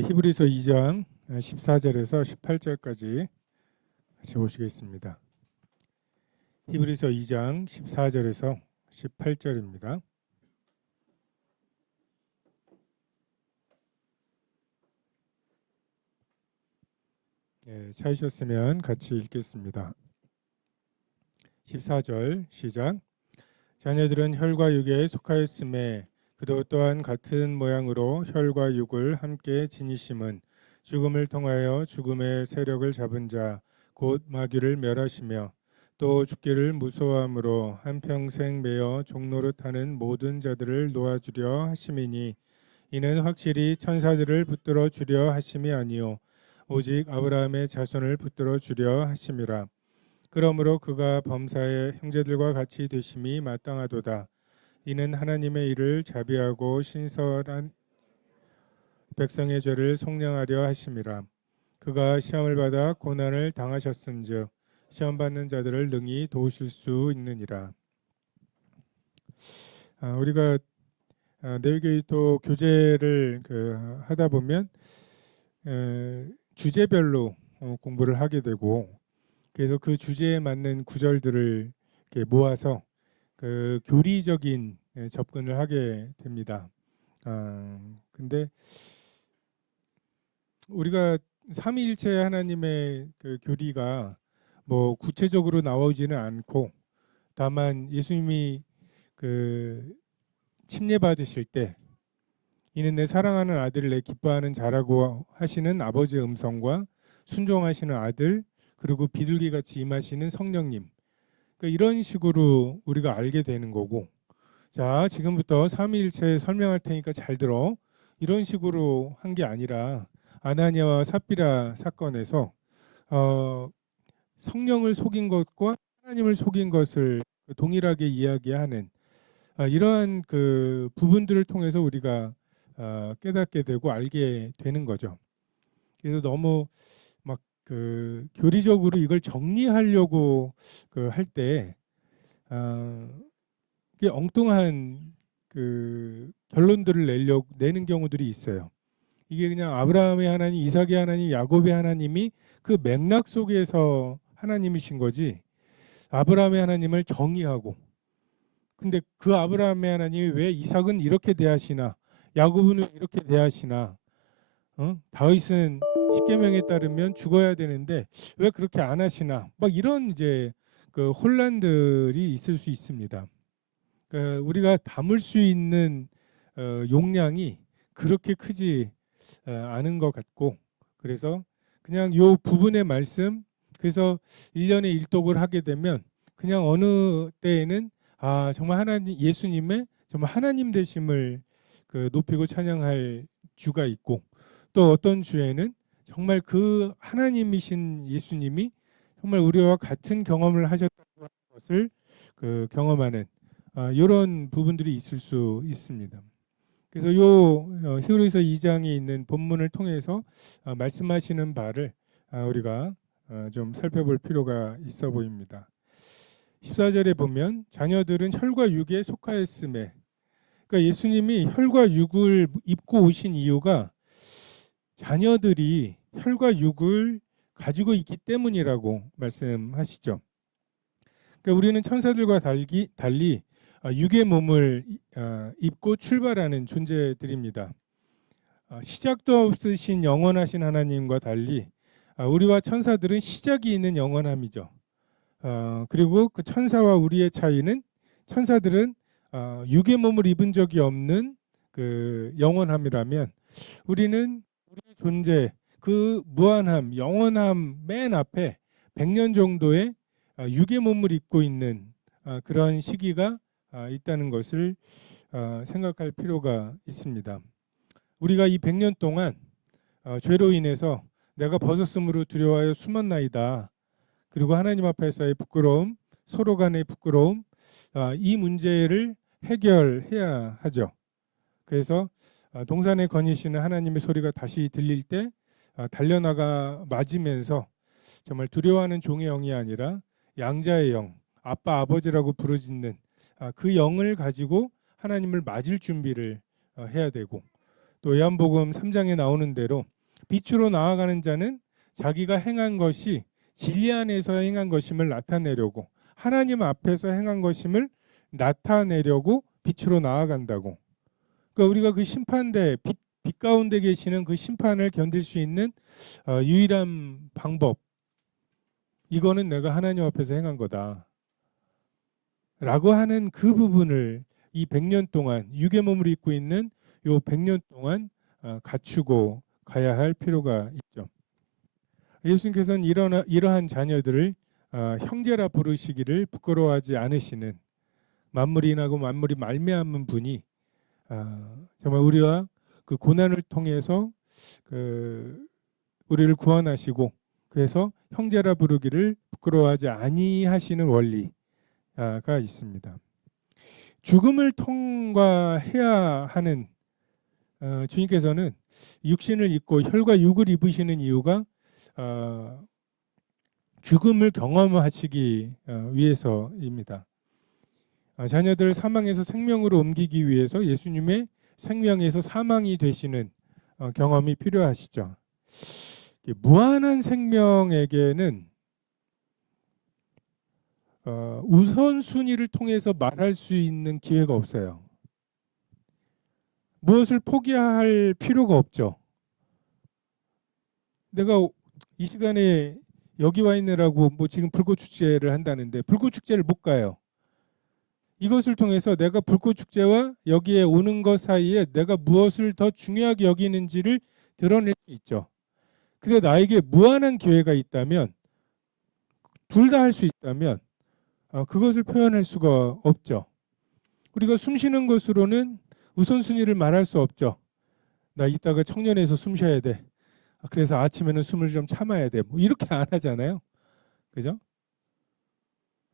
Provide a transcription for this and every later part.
히브리서 2장 14절에서 18절까지 같이 보시겠습니다. 히브리서 2장 14절에서 18절입니다. 찾으셨으면 같이 읽겠습니다. 14절 시작. 자녀들은 혈과 육에 속하였음에 그도 또한 같은 모양으로 혈과 육을 함께 지니심은 죽음을 통하여 죽음의 세력을 잡은 자 곧 마귀를 멸하시며 또 죽기를 무서워함으로 한평생 매어 종노릇 하는 모든 자들을 놓아주려 하심이니 이는 확실히 천사들을 붙들어 주려 하심이 아니요 오직 아브라함의 자손을 붙들어 주려 하심이라. 그러므로 그가 범사의 형제들과 같이 되심이 마땅하도다. 이는 하나님의 일을 자비하고 신선한 백성의 죄를 속량하려 하심이라. 그가 시험을 받아 고난을 당하셨은즉 시험 받는 자들을 능히 도우실 수 있느니라. 우리가 내외교도 교재를 하다 보면 주제별로 공부를 하게 되고, 그래서 그 주제에 맞는 구절들을 이렇게 모아서 그 교리적인 접근을 하게 됩니다. 근데 우리가 삼위일체 하나님의 그 교리가 뭐 구체적으로 나오지는 않고, 다만 예수님이 그 침례 받으실 때 이는 내 사랑하는 아들을 내 기뻐하는 자라고 하시는 아버지의 음성과 순종하시는 아들, 그리고 비둘기같이 임하시는 성령님, 그러니까 이런 식으로 우리가 알게 되는 거고, 자 지금부터 삼위일체 설명할 테니까 잘 들어. 이런 식으로 한 게 아니라 아나니아와 삽비라 사건에서 성령을 속인 것과 하나님을 속인 것을 동일하게 이야기하는 이러한 그 부분들을 통해서 우리가 깨닫게 되고 알게 되는 거죠. 그래서 너무 막 그 교리적으로 이걸 정리하려고 할 때 이게 엉뚱한 그 결론들을 내는 경우들이 있어요. 이게 그냥 아브라함의 하나님, 이삭의 하나님, 야곱의 하나님이 그 맥락 속에서 하나님이신 거지, 아브라함의 하나님을 정의하고, 근데 그 아브라함의 하나님이 왜 이삭은 이렇게 대하시나, 야곱은 왜 이렇게 대하시나, 다윗은 십계명에 따르면 죽어야 되는데 왜 그렇게 안 하시나, 막 이런 이제 그 혼란들이 있을 수 있습니다. 우리가 담을 수 있는 용량이 그렇게 크지 않은 것 같고, 그래서 그냥 요 부분의 말씀, 그래서 1년에 일독을 하게 되면 그냥 어느 때에는 정말 하나님, 예수님의 정말 하나님 되심을 높이고 찬양할 주가 있고, 또 어떤 주에는 정말 그 하나님이신 예수님이 정말 우리와 같은 경험을 하셨다는 것을 경험하는 이런 부분들이 있을 수 있습니다. 그래서 히브리서 2장에 있는 본문을 통해서 말씀하시는 바를 우리가 좀 살펴볼 필요가 있어 보입니다. 14절에 보면 자녀들은 혈과 육에 속하였음에, 그러니까 예수님이 혈과 육을 입고 오신 이유가 자녀들이 혈과 육을 가지고 있기 때문이라고 말씀하시죠. 그러니까 우리는 천사들과 달리 육의 몸을 입고 출발하는 존재들입니다. 시작도 없으신 영원하신 하나님과 달리 우리와 천사들은 시작이 있는 영원함이죠. 그리고 그 천사와 우리의 차이는, 천사들은 육의 몸을 입은 적이 없는 그 영원함이라면, 우리는 우리의 존재, 그 무한함, 영원함 맨 앞에 100년 정도의 육의 몸을 입고 있는 그런 시기가 있다는 것을 생각할 필요가 있습니다. 우리가 이 100년 동안 죄로 인해서 내가 벗었으므로 두려워하여 숨었나이다, 그리고 하나님 앞에서의 부끄러움, 서로 간의 부끄러움, 이 문제를 해결해야 하죠. 그래서 동산에 거니시는 하나님의 소리가 다시 들릴 때 달려나가 맞으면서 정말 두려워하는 종의 영이 아니라 양자의 영, 아빠 아버지라고 부르짖는 그 영을 가지고 하나님을 맞을 준비를 해야 되고, 또 요한복음 3장에 나오는 대로 빛으로 나아가는 자는 자기가 행한 것이 진리 안에서 행한 것임을 나타내려고, 하나님 앞에서 행한 것임을 나타내려고 빛으로 나아간다고. 그러니까 우리가 그 심판대, 빛 가운데 계시는 그 심판을 견딜 수 있는 유일한 방법, 이거는 내가 하나님 앞에서 행한 거다 라고 하는 그 부분을 이 100년 동안, 육의 몸을 입고 있는 요 100년 동안 갖추고 가야 할 필요가 있죠. 예수님께서는 이러한 자녀들을 형제라 부르시기를 부끄러워하지 않으시는, 만물이 인하고 만물이 말미암은 분이 정말 우리와 그 고난을 통해서 그 우리를 구원하시고, 그래서 형제라 부르기를 부끄러워하지 아니하시는 원리가 있습니다. 죽음을 통과해야 하는 주님께서는 육신을 입고 혈과 육을 입으시는 이유가 죽음을 경험하시기 위해서입니다. 자녀들 사망에서 생명으로 옮기기 위해서 예수님의 생명에서 사망이 되시는 경험이 필요하시죠. 무한한 생명에게는 우선순위를 통해서 말할 수 있는 기회가 없어요. 무엇을 포기할 필요가 없죠. 내가 이 시간에 여기 와 있느라고 뭐 지금 불꽃축제를 한다는데 불꽃축제를 못 가요. 이것을 통해서 내가 불꽃축제와 여기에 오는 것 사이에 내가 무엇을 더 중요하게 여기는지를 드러낼 수 있죠. 근데 나에게 무한한 기회가 있다면, 둘 다 할 수 있다면 그것을 표현할 수가 없죠. 우리가 숨 쉬는 것으로는 우선순위를 말할 수 없죠. 나 이따가 청년에서 숨 쉬어야 돼. 그래서 아침에는 숨을 좀 참아야 돼. 뭐 이렇게 안 하잖아요. 그죠?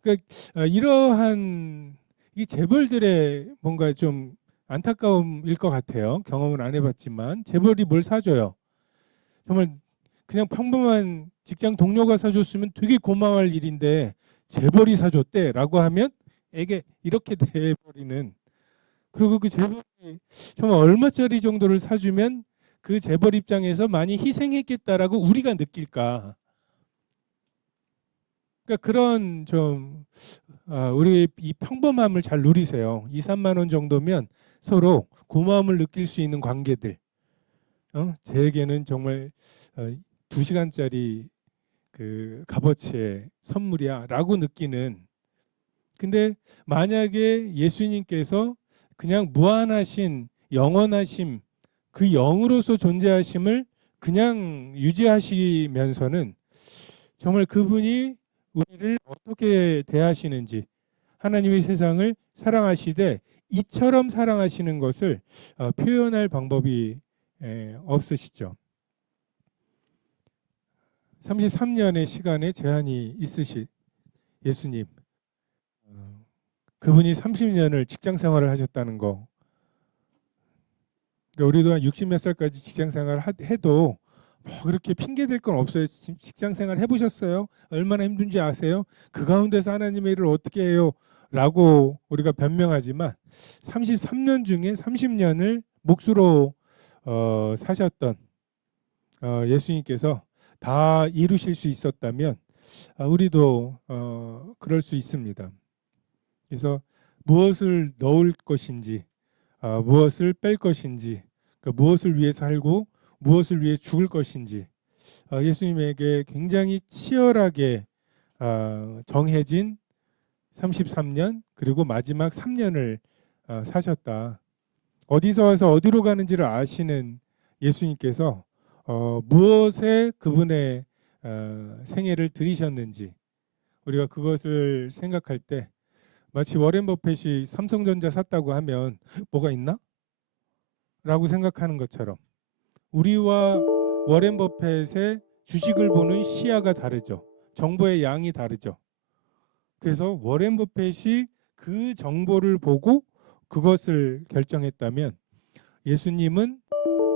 그러니까 이러한 이 재벌들의 뭔가 좀 안타까움일 것 같아요. 경험을 안 해봤지만 재벌이 뭘 사줘요? 정말 그냥 평범한 직장 동료가 사줬으면 되게 고마워할 일인데 재벌이 사줬대라고 하면 이게 이렇게 돼버리는. 그리고 그 재벌이 정말 얼마짜리 정도를 사주면 그 재벌 입장에서 많이 희생했겠다라고 우리가 느낄까? 그러니까 그런 좀 우리 이 평범함을 잘 누리세요. 2, 3만 원 정도면 서로 고마움을 느낄 수 있는 관계들. 제에게는 정말 2시간짜리 그 값어치의 선물이야라고 느끼는. 근데 만약에 예수님께서 그냥 무한하신 영원하심, 그 영으로서 존재하심을 그냥 유지하시면서는 정말 그분이 우리를 어떻게 대하시는지, 하나님의 세상을 사랑하시되 이처럼 사랑하시는 것을 표현할 방법이 없으시죠. 33년의 시간에 제한이 있으신 예수님, 그분이 30년을 직장 생활을 하셨다는 거. 그러니까 우리도 한 60 몇 살까지 직장 생활을 해도 뭐 그렇게 핑계 댈 건 없어요. 직장 생활 해보셨어요? 얼마나 힘든지 아세요? 그 가운데서 하나님의 일을 어떻게 해요? 라고 우리가 변명하지만 33년 중에 30년을 몫으로 사셨던 예수님께서 다 이루실 수 있었다면 우리도 그럴 수 있습니다. 그래서 무엇을 넣을 것인지, 무엇을 뺄 것인지, 그러니까 무엇을 위해 살고 무엇을 위해 죽을 것인지 예수님에게 굉장히 치열하게 정해진 33년, 그리고 마지막 3년을 사셨다. 어디서 와서 어디로 가는지를 아시는 예수님께서 무엇에 그분의 생애를 들이셨는지 우리가 그것을 생각할 때, 마치 워렌 버핏이 삼성전자 샀다고 하면 뭐가 있나? 라고 생각하는 것처럼 우리와 워렌 버핏의 주식을 보는 시야가 다르죠. 정보의 양이 다르죠. 그래서 워렌 버핏이 그 정보를 보고 그것을 결정했다면 예수님은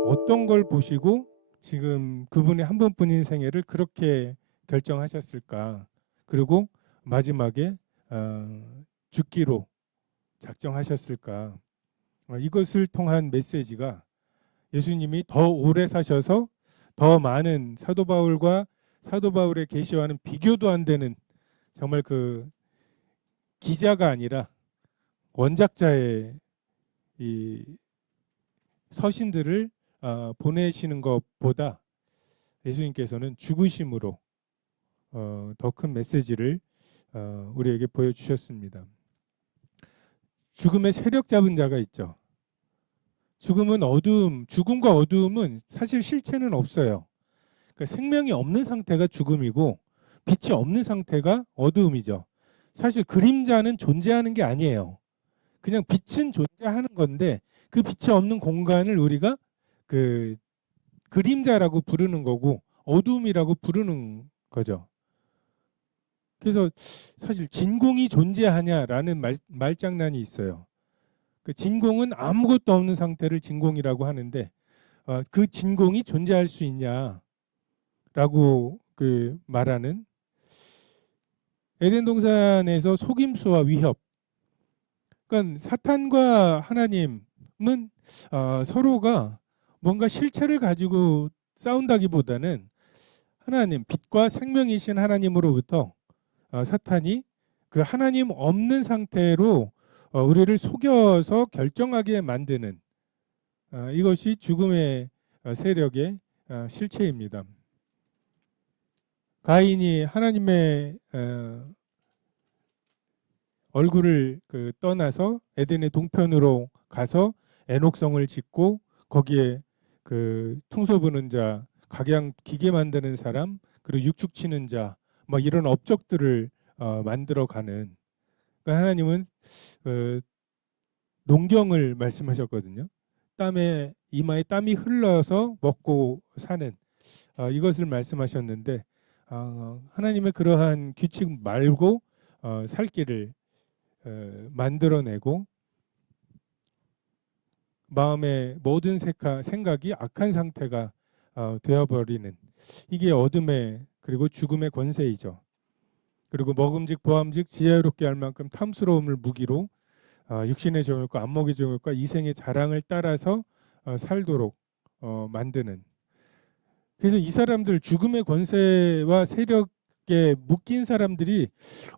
어떤 걸 보시고 지금 그분의 한 번뿐인 생애를 그렇게 결정하셨을까? 그리고 마지막에 죽기로 작정하셨을까? 이것을 통한 메시지가 예수님이 더 오래 사셔서 더 많은 사도 바울과 사도 바울의 계시와는 비교도 안 되는 정말 그 기자가 아니라 원작자의 이 서신들을 보내시는 것보다 예수님께서는 죽으심으로 더 큰 메시지를 우리에게 보여주셨습니다. 죽음의 세력 잡은 자가 있죠. 죽음과 어두움은 사실 실체는 없어요. 그러니까 생명이 없는 상태가 죽음이고 빛이 없는 상태가 어두움이죠. 사실 그림자는 존재하는 게 아니에요. 그냥 빛은 존재하는 건데 그 빛이 없는 공간을 우리가 그 그림자라고 부르는 거고 어두움이라고 부르는 거죠. 그래서 사실 진공이 존재하냐라는 말장난이 있어요. 그 진공은 아무것도 없는 상태를 진공이라고 하는데 그 진공이 존재할 수 있냐라고 그 말하는 에덴 동산에서 속임수와 위협. 그러니까 사탄과 하나님은 서로가 뭔가 실체를 가지고 싸운다기보다는 하나님, 빛과 생명이신 하나님으로부터 사탄이 그 하나님 없는 상태로 우리를 속여서 결정하게 만드는 이것이 죽음의 세력의 실체입니다. 가인이 하나님의 얼굴을 떠나서 에덴의 동편으로 가서 에녹성을 짓고 거기에 그 퉁소 부는 자, 각양 기계 만드는 사람, 그리고 육축 치는 자, 뭐 이런 업적들을 만들어가는. 그러니까 하나님은 농경을 말씀하셨거든요. 이마에 땀이 흘러서 먹고 사는 이것을 말씀하셨는데 하나님의 그러한 규칙 말고 살 길을 만들어내고 마음의 모든 생각이 악한 상태가 되어버리는 이게 어둠의 그리고 죽음의 권세이죠. 그리고 먹음직 보암직 지혜롭게 할 만큼 탐스러움을 무기로 육신의 정욕과 안목의 정욕과 이생의 자랑을 따라서 살도록 만드는. 그래서 이 사람들 죽음의 권세와 세력에 묶인 사람들이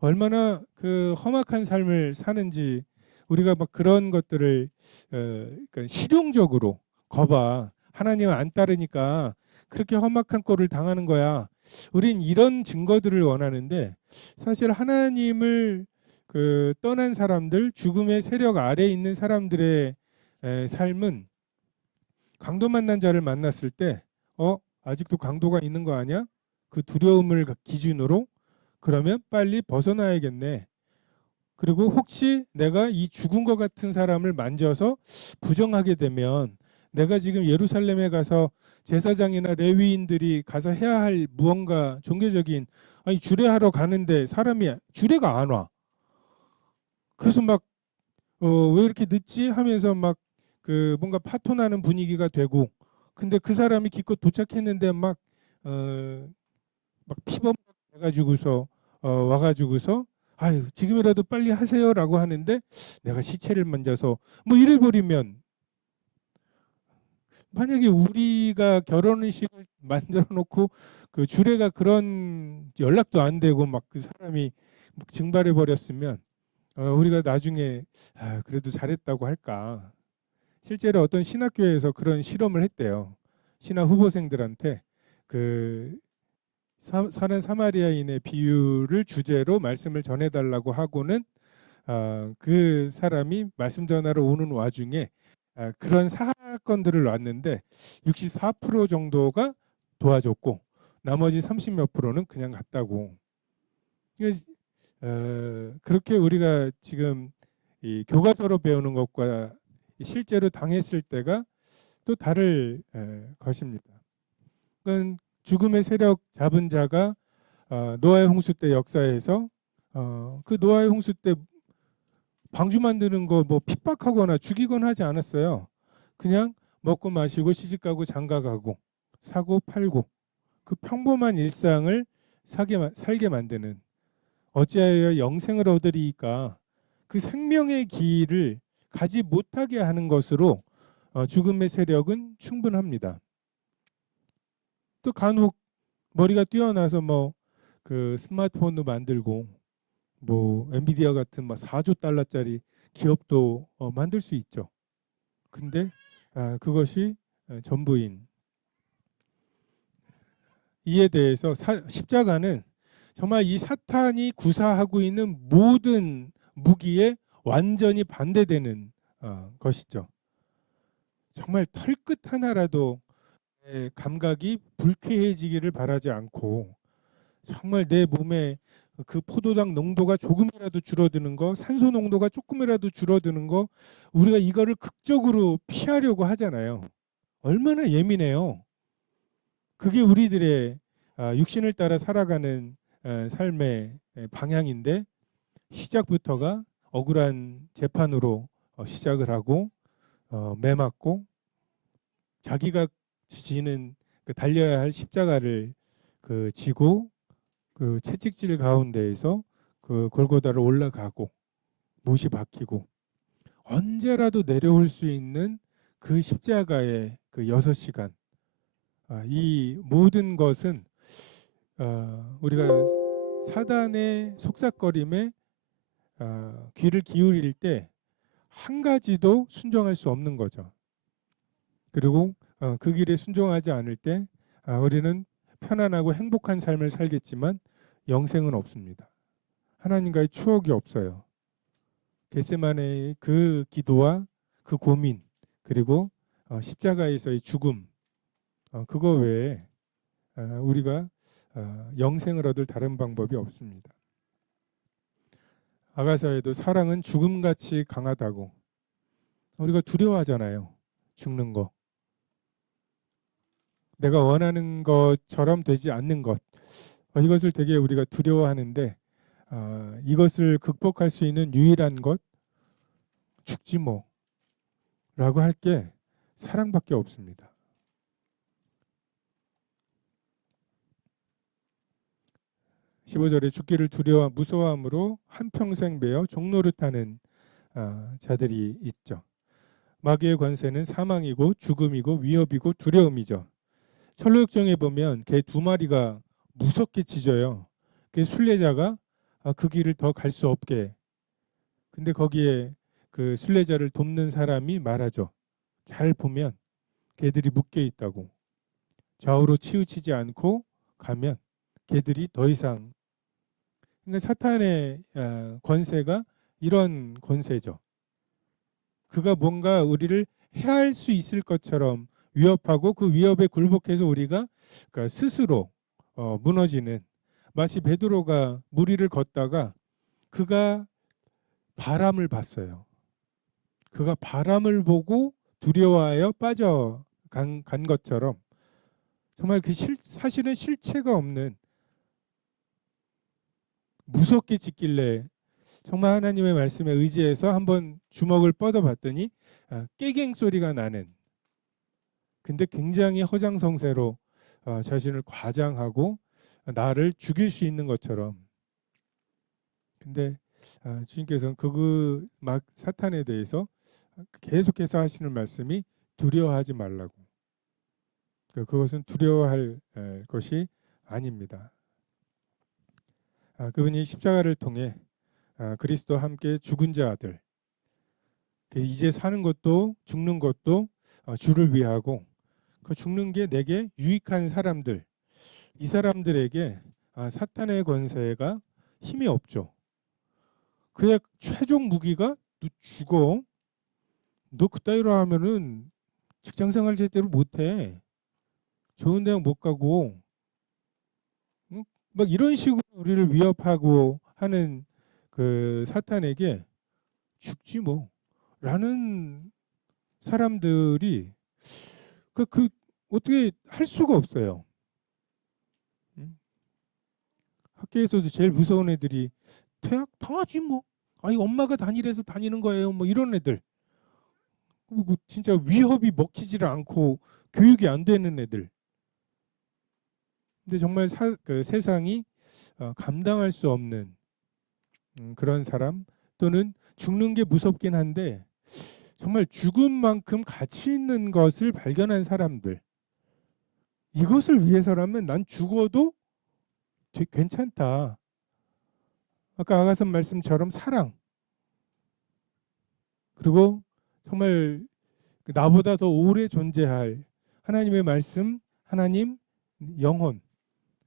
얼마나 그 험악한 삶을 사는지 우리가 막 그런 것들을 그러니까 실용적으로 거봐 하나님 안 따르니까 그렇게 험악한 꼴을 당하는 거야. 우린 이런 증거들을 원하는데 사실 하나님을 떠난 사람들 죽음의 세력 아래에 있는 사람들의 삶은 강도 만난 자를 만났을 때 아직도 강도가 있는 거 아니야? 그 두려움을 기준으로 그러면 빨리 벗어나야겠네. 그리고 혹시 내가 이 죽은 것 같은 사람을 만져서 부정하게 되면 내가 지금 예루살렘에 가서 제사장이나 레위인들이 가서 해야 할 무언가 종교적인 주례하러 가는데 사람이 주례가 안 와. 그래서 막 왜 이렇게 늦지 하면서 막 그 뭔가 파토나는 분위기가 되고 근데 그 사람이 기껏 도착했는데 막 피범 해가지고서 와가지고서 아유 지금이라도 빨리 하세요라고 하는데 내가 시체를 만져서 뭐 이래 버리면 만약에 우리가 결혼식을 만들어 놓고 그 주례가 그런 연락도 안 되고 막 그 사람이 막 증발해 버렸으면 우리가 나중에 그래도 잘했다고 할까. 실제로 어떤 신학교에서 그런 실험을 했대요. 신학 후보생들한테 그 사는 사마리아인의 비유를 주제로 말씀을 전해달라고 하고는 그 사람이 말씀 전하러 오는 와중에 그런 사건들을 놨는데 64% 정도가 도와줬고 나머지 30 몇 프로는 그냥 갔다고. 그렇게 우리가 지금 이 교과서로 배우는 것과 실제로 당했을 때가 또 다를 것입니다. 그건 죽음의 세력 잡은 자가 노아의 홍수 때 역사에서 그 노아의 홍수 때 방주 만드는 거 뭐 핍박하거나 죽이거나 하지 않았어요. 그냥 먹고 마시고 시집가고 장가가고 사고 팔고 그 평범한 일상을 살게 만드는 어찌하여 영생을 얻으리이까 그 생명의 길을 가지 못하게 하는 것으로 죽음의 세력은 충분합니다. 또 간혹 머리가 뛰어나서 뭐 그 스마트폰도 만들고 뭐 엔비디아 같은 막 4조 달러짜리 기업도 만들 수 있죠. 근데 그것이 전부인. 이에 대해서 십자가는 정말 이 사탄이 구사하고 있는 모든 무기에 완전히 반대되는 것이죠. 정말 털끝 하나라도 감각이 불쾌해지기를 바라지 않고 정말 내 몸에 그 포도당 농도가 조금이라도 줄어드는 거, 산소 농도가 조금이라도 줄어드는 거, 우리가 이거를 극적으로 피하려고 하잖아요. 얼마나 예민해요. 그게 우리들의 육신을 따라 살아가는 삶의 방향인데 시작부터가 억울한 재판으로 시작을 하고 매맞고 자기가 지는 그 달려야 할 십자가를 그 지고 그 채찍질 가운데에서 그 골고다를 올라가고 못이 박히고 언제라도 내려올 수 있는 그 십자가의 그 6시간 이 모든 것은 우리가 사단의 속삭거림에 귀를 기울일 때 한 가지도 순종할 수 없는 거죠. 그리고 그 길에 순종하지 않을 때 우리는 편안하고 행복한 삶을 살겠지만 영생은 없습니다. 하나님과의 추억이 없어요. 겟세마네의 그 기도와 그 고민 그리고 십자가에서의 죽음 그거 외에 우리가 영생을 얻을 다른 방법이 없습니다. 아가서에도 사랑은 죽음같이 강하다고 우리가 두려워하잖아요. 죽는 거. 내가 원하는 것처럼 되지 않는 것. 이것을 되게 우리가 두려워하는데 이것을 극복할 수 있는 유일한 것 죽지 뭐 라고 할 게 사랑밖에 없습니다. 15절에 죽기를 두려워 무서워함으로 한평생 매어 종노릇하는 자들이 있죠. 마귀의 권세는 사망이고 죽음이고 위협이고 두려움이죠. 철로역정에 보면 개 2마리가 무섭게 짖어요. 그 순례자가 그 길을 더 갈 수 없게. 근데 거기에 그 순례자를 돕는 사람이 말하죠. 잘 보면 개들이 묶여 있다고. 좌우로 치우치지 않고 가면 개들이 더 이상. 그러니까 사탄의 권세가 이런 권세죠. 그가 뭔가 우리를 해할 수 있을 것처럼 위협하고 그 위협에 굴복해서 우리가 그러니까 스스로 무너지는 마치 베드로가 물 위를 걷다가 그가 바람을 봤어요. 그가 바람을 보고 두려워하여 빠져간 것처럼 정말 그 사실은 실체가 없는 무섭게 짖길래 정말 하나님의 말씀에 의지해서 한번 주먹을 뻗어봤더니 깨갱 소리가 나는 근데 굉장히 허장성세로 자신을 과장하고 나를 죽일 수 있는 것처럼 근데 주님께서는 그 막 사탄에 대해서 계속해서 하시는 말씀이 두려워하지 말라고 그것은 두려워할 것이 아닙니다. 그분이 십자가를 통해 그리스도와 함께 죽은 자들 이제 사는 것도 죽는 것도 주를 위하고 그 죽는 게 내게 유익한 사람들 이 사람들에게 사탄의 권세가 힘이 없죠. 그의 최종 무기가 너 죽어. 너 그따위로 하면은 직장생활 제대로 못해. 좋은 대학 못 가고 응? 막 이런 식으로 우리를 위협하고 하는 그 사탄에게 죽지 뭐 라는 사람들이 그 어떻게 할 수가 없어요. 응? 학교에서도 제일 무서운 애들이 대학 당하지 뭐. 아니 엄마가 다니래서 다니는 거예요. 뭐 이런 애들. 진짜 위협이 먹히지를 않고 교육이 안 되는 애들. 근데 정말 그 세상이 감당할 수 없는 그런 사람 또는 죽는 게 무섭긴 한데 정말 죽음만큼 가치 있는 것을 발견한 사람들. 이것을 위해서라면 난 죽어도 괜찮다. 아까 아가선 말씀처럼 사랑. 그리고 정말 나보다 더 오래 존재할 하나님의 말씀, 하나님, 영혼.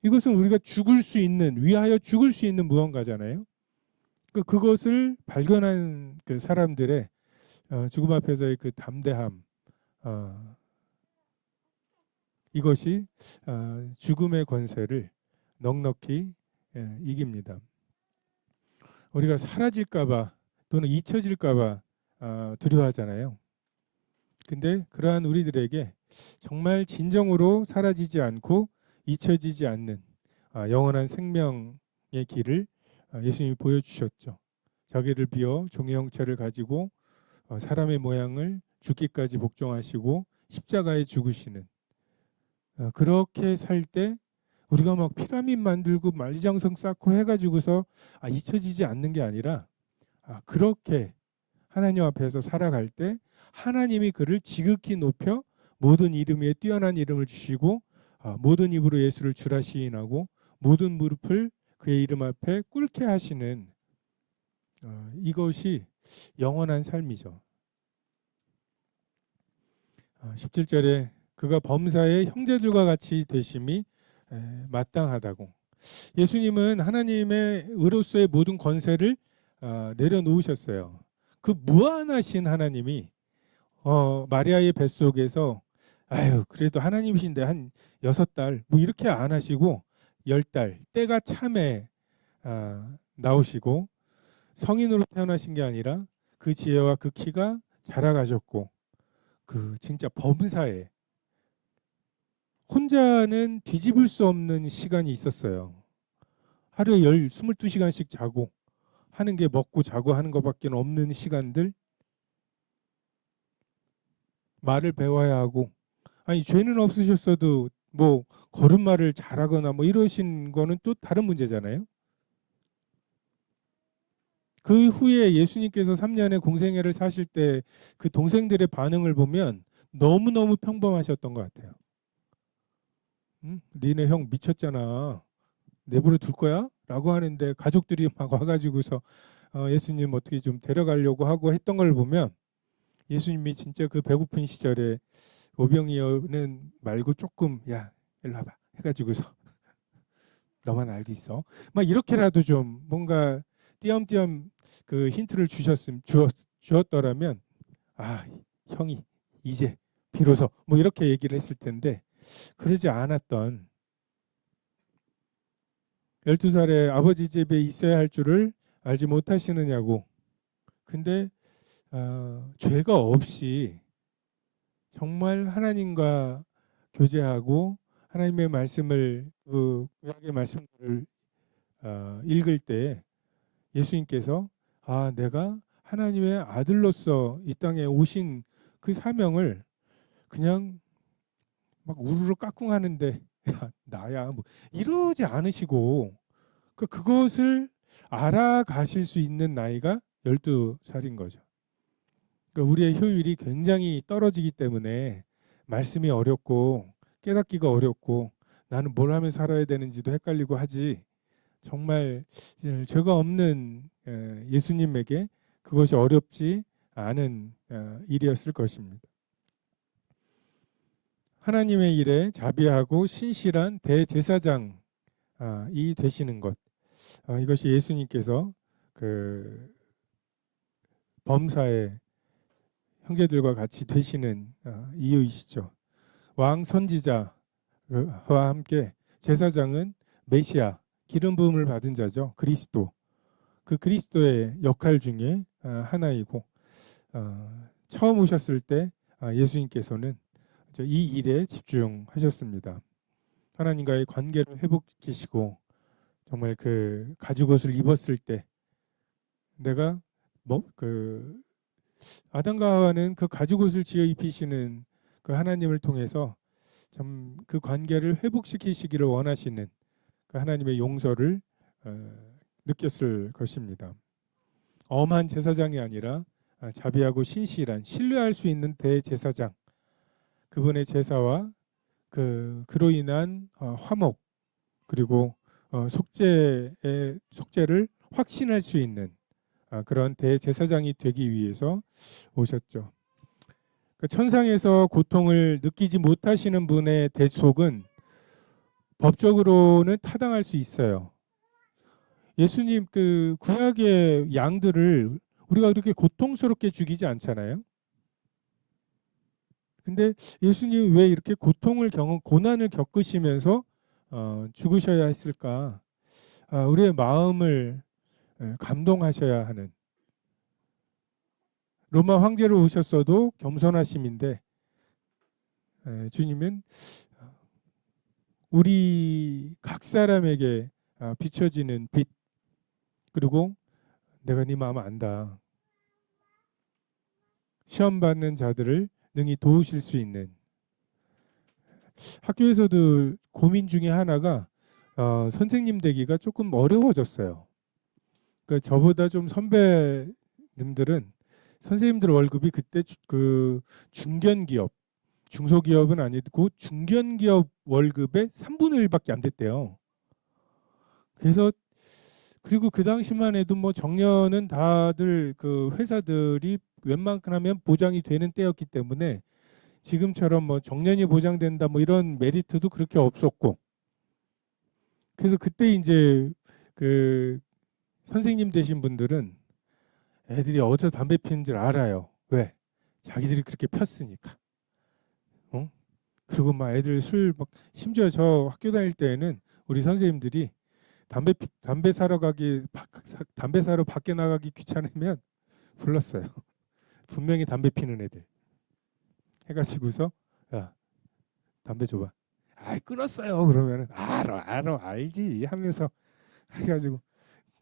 이것은 우리가 죽을 수 있는, 위하여 죽을 수 있는 무언가잖아요. 그것을 발견한 그 사람들의 죽음 앞에서의 그 담대함, 이것이 죽음의 권세를 넉넉히 이깁니다. 우리가 사라질까봐 또는 잊혀질까봐 두려워하잖아요. 근데 그러한 우리들에게 정말 진정으로 사라지지 않고 잊혀지지 않는 영원한 생명의 길을 예수님이 보여주셨죠. 자기를 비어 종의 형체를 가지고 사람의 모양을 죽기까지 복종하시고 십자가에 죽으시는 그렇게 살 때 우리가 막 피라밋 만들고 만리장성 쌓고 해가지고서 잊혀지지 않는 게 아니라 그렇게 하나님 앞에서 살아갈 때 하나님이 그를 지극히 높여 모든 이름 위에 뛰어난 이름을 주시고 모든 입으로 예수를 주라 시인하고 모든 무릎을 그의 이름 앞에 꿇게 하시는 이것이 영원한 삶이죠. 17절에 그가 범사의 형제들과 같이 되심이 마땅하다고. 예수님은 하나님의 의로서의 모든 권세를 내려놓으셨어요. 그 무한하신 하나님이 마리아의 뱃속에서 아유 그래도 하나님이신데 한 6달 뭐 이렇게 안 하시고 10달 때가 참에 나오시고 성인으로 태어나신 게 아니라 그 지혜와 그 키가 자라가셨고 그 진짜 범사에 혼자는 뒤집을 수 없는 시간이 있었어요. 하루에 22시간씩 자고 하는 게 먹고 자고 하는 것밖에 없는 시간들, 말을 배워야 하고 아니 죄는 없으셨어도 뭐 걸음마를 잘하거나 뭐 이러신 거는 또 다른 문제잖아요. 그 후에 예수님께서 3년의 공생애를 사실 때 그 동생들의 반응을 보면 너무너무 평범하셨던 것 같아요. 응? 니네 형 미쳤잖아. 내버려 둘 거야? 라고 하는데 가족들이 막 와가지고서 예수님 어떻게 좀 데려가려고 하고 했던 걸 보면 예수님이 진짜 그 배고픈 시절에 오병이어는 말고 조금 야 일로 와봐 해가지고서 너만 알고 있어 막 이렇게라도 좀 뭔가 띄엄띄엄 그 힌트를 주었더라면 형이 이제 비로소 뭐 이렇게 얘기를 했을 텐데 그러지 않았던 12살에 아버지 집에 있어야 할 줄을 알지 못하시느냐고. 근데 죄가 없이 정말 하나님과 교제하고 하나님의 말씀을 그 구약의 말씀을 읽을 때 예수님께서 내가 하나님의 아들로서 이 땅에 오신 그 사명을 그냥 막 우르르 깍꿍 하는데 야, 나야 뭐 이러지 않으시고 그것을 알아가실 수 있는 나이가 12살인 거죠. 그러니까 우리의 효율이 굉장히 떨어지기 때문에 말씀이 어렵고 깨닫기가 어렵고 나는 뭘 하면 살아야 되는지도 헷갈리고 하지 정말 죄가 없는 예수님에게 그것이 어렵지 않은 일이었을 것입니다. 하나님의 일에 자비하고 신실한 대제사장이 되시는 것 이것이 예수님께서 그 범사의 형제들과 같이 되시는 이유이시죠. 왕 선지자와 함께 제사장은 메시아 기름 부음을 받은 자죠. 그리스도. 그 그리스도의 역할 중에 하나이고 처음 오셨을 때 예수님께서는 이 일에 집중하셨습니다. 하나님과의 관계를 회복시키시고 정말 그 가죽옷을 입었을 때 내가 그 아담과 하와는 그 가죽옷을 지어 입히시는 그 하나님을 통해서 참 그 관계를 회복시키시기를 원하시는 그 하나님의 용서를 느꼈을 것입니다. 엄한 제사장이 아니라 자비하고 신실한 신뢰할 수 있는 대제사장, 그분의 제사와 그로 인한 화목, 그리고 속죄를 확신할 수 있는 그런 대제사장이 되기 위해서 오셨죠. 천상에서 고통을 느끼지 못하시는 분의 대속은 법적으로는 타당할 수 있어요. 예수님 그 구약의 양들을 우리가 그렇게 고통스럽게 죽이지 않잖아요. 근데 예수님 왜 이렇게 고난을 겪으시면서 죽으셔야 했을까? 우리의 마음을 감동하셔야 하는, 로마 황제로 오셨어도 겸손하심인데 주님은 우리 각 사람에게 비춰지는 빛, 그리고 내가 네 마음 안다. 시험 받는 자들을 능히 도우실 수 있는. 학교에서도 고민 중에 하나가 선생님 되기가 조금 어려워졌어요. 그러니까 저보다 좀 선배님들은 선생님들 월급이 그때 그 중견기업, 중소기업은 아니고 중견기업 월급의 3분의 1밖에 안 됐대요. 그래서 그리고 그 당시만 해도 뭐 정년은 다들 그 회사들이 웬만큼 하면 보장이 되는 때였기 때문에 지금처럼 뭐 정년이 보장된다 뭐 이런 메리트도 그렇게 없었고, 그래서 그때 이제 그 선생님 되신 분들은 애들이 어디서 담배 피는 줄 알아요. 왜? 자기들이 그렇게 폈으니까. 어? 그리고 막 애들 술 막, 심지어 저 학교 다닐 때에는 우리 선생님들이 담배 사러 밖에 나가기 귀찮으면 불렀어요. 분명히 담배 피는 애들 해가지고서, 야 담배 줘봐. 아이 끊었어요. 그러면은 알아 알지 하면서 해가지고,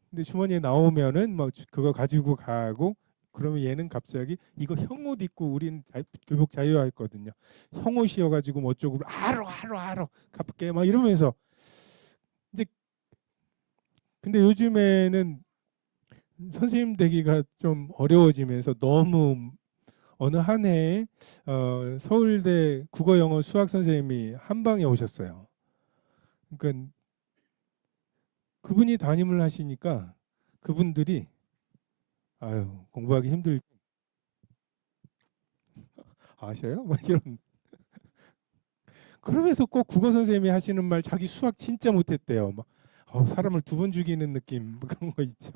근데 주머니에 나오면은 뭐 그거 가지고 가고, 그러면 얘는 갑자기 이거 형옷 입고, 우린 교복 자유화했거든요. 형옷이어가지고 뭐 어쩌고 알아 갚게 막 이러면서 이제. 근데 요즘에는 선생님 되기가 좀 어려워지면서 너무 어느 한 해에 서울대 국어 영어 수학 선생님이 한 방에 오셨어요. 그러니까 그분이 담임을 하시니까 그분들이 아유 공부하기 힘들 아셔요? 막 이런. 그러면서 꼭 국어 선생님이 하시는 말 자기 수학 진짜 못했대요. 막 사람을 두 번 죽이는 느낌 그런 거 있죠.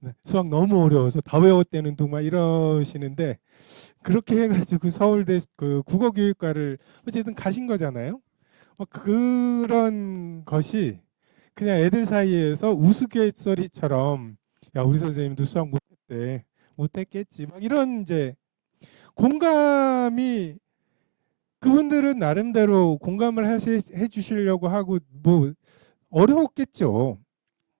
네, 수학 너무 어려워서 다 외웠대는 동막 이러시는데, 그렇게 해가지고 서울대 그 국어교육과를 어쨌든 가신 거잖아요. 그런 것이 그냥 애들 사이에서 우스갯소리처럼 야 우리 선생님도 수학 못했대, 못했겠지 막 이런 이제 공감이, 그분들은 나름대로 공감을 해주시려고 하고 뭐 어려웠겠죠.